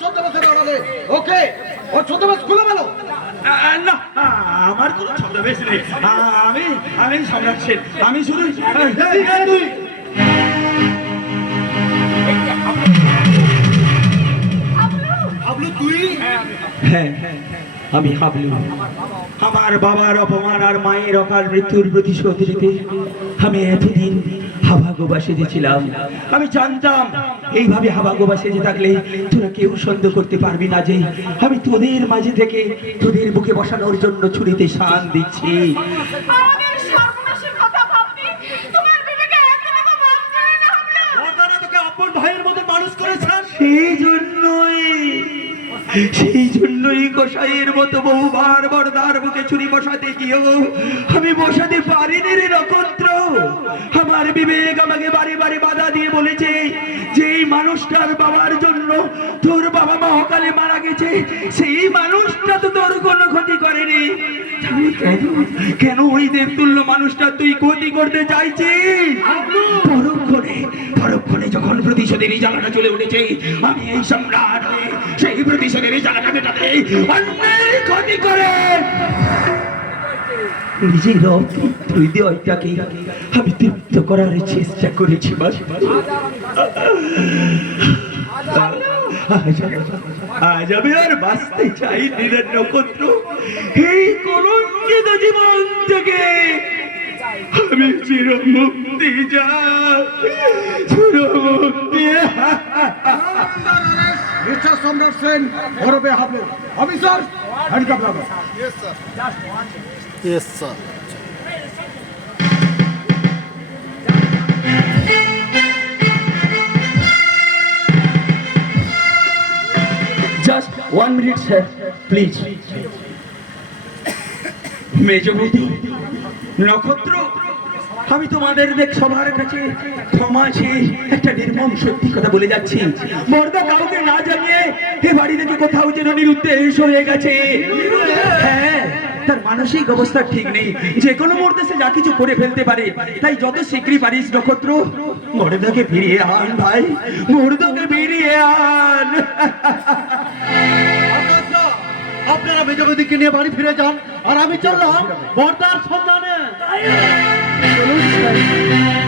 ছদ্মবেশে বানালে ওকে? ও খুলে না আমার কোনো ছদ্মবেশ নেই। আমি আমি সম্রাট সেন আমি শুধু হাবলু তুই। হ্যাঁ আমি হাবলু আমার বাবার অপমান আর মায়ের অকাল মৃত্যুর প্রতিশোধ নিতে আমি এতদিন হাভাগোবা সেজেছিলাম। আমি জানতাম এইভাবে হাভাগোবা সেজে থাকলে তোরা কেউ সন্দেহ করতে পারবি না যে আমি তোদের মাঝে থেকে তোদের বুকে বসানোর জন্য ছুরিতে শান দিচ্ছি। আমাদের সর্বনাশের কথা ভাবনি তোমার বিবেকে এতটুকু বোধ করে না হাবলু ওনারা তোকে আপন ভাইয়ের মতো মানুষ করেছেন সেই জন্যই সেই জন্যই গোসাইয়ের মতো বহুবার বরদার বুকে ছুরি বসাতে গিয়েও আমি বসাতে পারিনি রে নক্ষত্র। আমার বিবেক আমাকে বারে বারে বাধা দিয়ে বলেছে যে এই মানুষটার বাবার জন্য তোর বাবা মা অকালে গেছে সেই মানুষটা তো তোর কোনো ক্ষতি করেনি কেন ওই দেবতুল্য মানুষটা তুই ক্ষতি করতে চাইছিস পরক্ষণে পরক্ষণে যখন প্রতিশোধের জ্বালাটা চলে উঠেছে আমি এই সম্রাট হয়ে সেই প্রতিশোধের জ্বালাটা মেটাতে অন্যের ক্ষতি করে আমি তৃপ্ত করার চেষ্টা করেছি বাস আজ আমি আর বাঁচতে চাই নীলের নক্ষত্র। এই কলঙ্কিত জীবন থেকে আমি চিরমুক্তি যাই চিরমুক্তি। মিস্টার সম্রাট সেন ওরবে হাবলু অফিসার হ্যান্ডকাপ লাগাও Yes, sir. Just one minute sir please মেজবতী নক্ষত্র, আমি তোমাদের দেখ সবার কাছে ক্ষমা চেয়ে একটা নির্মম সত্যি কথা বলে যাচ্ছি। মর্দা কাউকে না জানিয়ে এ বাড়ি থেকে কোথাও যেন নিরুদ্দেশ হয়ে গেছে। হ্যাঁ তার মানসিক অবস্থা ঠিক নেই। যে কোনো মুহূর্তে সে যা কিছু করে ফেলতে পারে তাই যত শীঘ্রই পারিস নক্ষত্র মর্দাকে ফিরিয়ে আন ভাই মর্দাকে ফিরিয়ে আন। আপনারা মেজবদিকে নিয়ে বাড়ি ফিরে যান আর আমি চললাম বর্দার সন্ধানে। চলুন, স্যার।